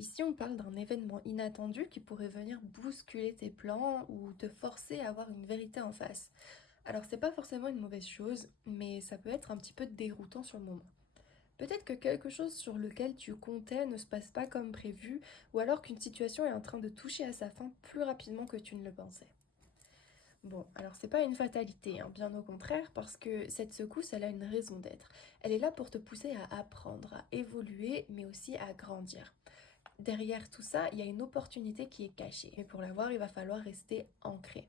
Ici, on parle d'un événement inattendu qui pourrait venir bousculer tes plans ou te forcer à avoir une vérité en face. Alors, c'est pas forcément une mauvaise chose, mais ça peut être un petit peu déroutant sur le moment. Peut-être que quelque chose sur lequel tu comptais ne se passe pas comme prévu, ou alors qu'une situation est en train de toucher à sa fin plus rapidement que tu ne le pensais. Bon, alors c'est pas une fatalité, hein, bien au contraire, parce que cette secousse, elle a une raison d'être. Elle est là pour te pousser à apprendre, à évoluer, mais aussi à grandir. Derrière tout ça, il y a une opportunité qui est cachée. Mais pour l'avoir, il va falloir rester ancré.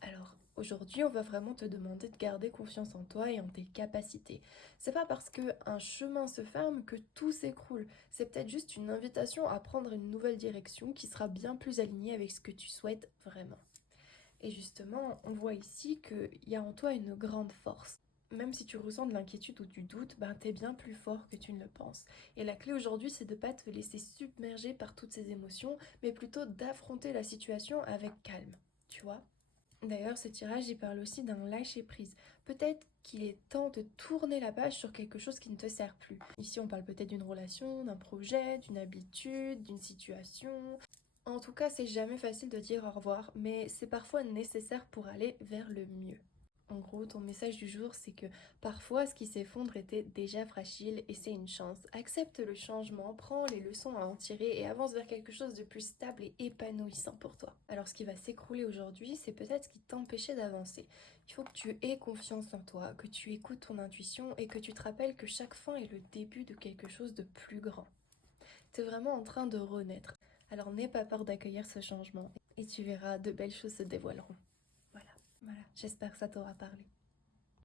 Alors, aujourd'hui, on va vraiment te demander de garder confiance en toi et en tes capacités. C'est pas parce que un chemin se ferme que tout s'écroule. C'est peut-être juste une invitation à prendre une nouvelle direction qui sera bien plus alignée avec ce que tu souhaites vraiment. Et justement, on voit ici qu'il y a en toi une grande force. Même si tu ressens de l'inquiétude ou du doute, ben t'es bien plus fort que tu ne le penses. Et la clé aujourd'hui, c'est de ne pas te laisser submerger par toutes ces émotions, mais plutôt d'affronter la situation avec calme, tu vois. D'ailleurs, ce tirage, il parle aussi d'un lâcher-prise. Peut-être qu'il est temps de tourner la page sur quelque chose qui ne te sert plus. Ici, on parle peut-être d'une relation, d'un projet, d'une habitude, d'une situation. En tout cas, c'est jamais facile de dire au revoir, mais c'est parfois nécessaire pour aller vers le mieux. En gros, ton message du jour, c'est que parfois ce qui s'effondre était déjà fragile et c'est une chance. Accepte le changement, prends les leçons à en tirer et avance vers quelque chose de plus stable et épanouissant pour toi. Alors ce qui va s'écrouler aujourd'hui, c'est peut-être ce qui t'empêchait d'avancer. Il faut que tu aies confiance en toi, que tu écoutes ton intuition et que tu te rappelles que chaque fin est le début de quelque chose de plus grand. T'es vraiment en train de renaître. Alors n'aie pas peur d'accueillir ce changement et tu verras, de belles choses se dévoileront. Voilà, j'espère que ça t'aura parlé.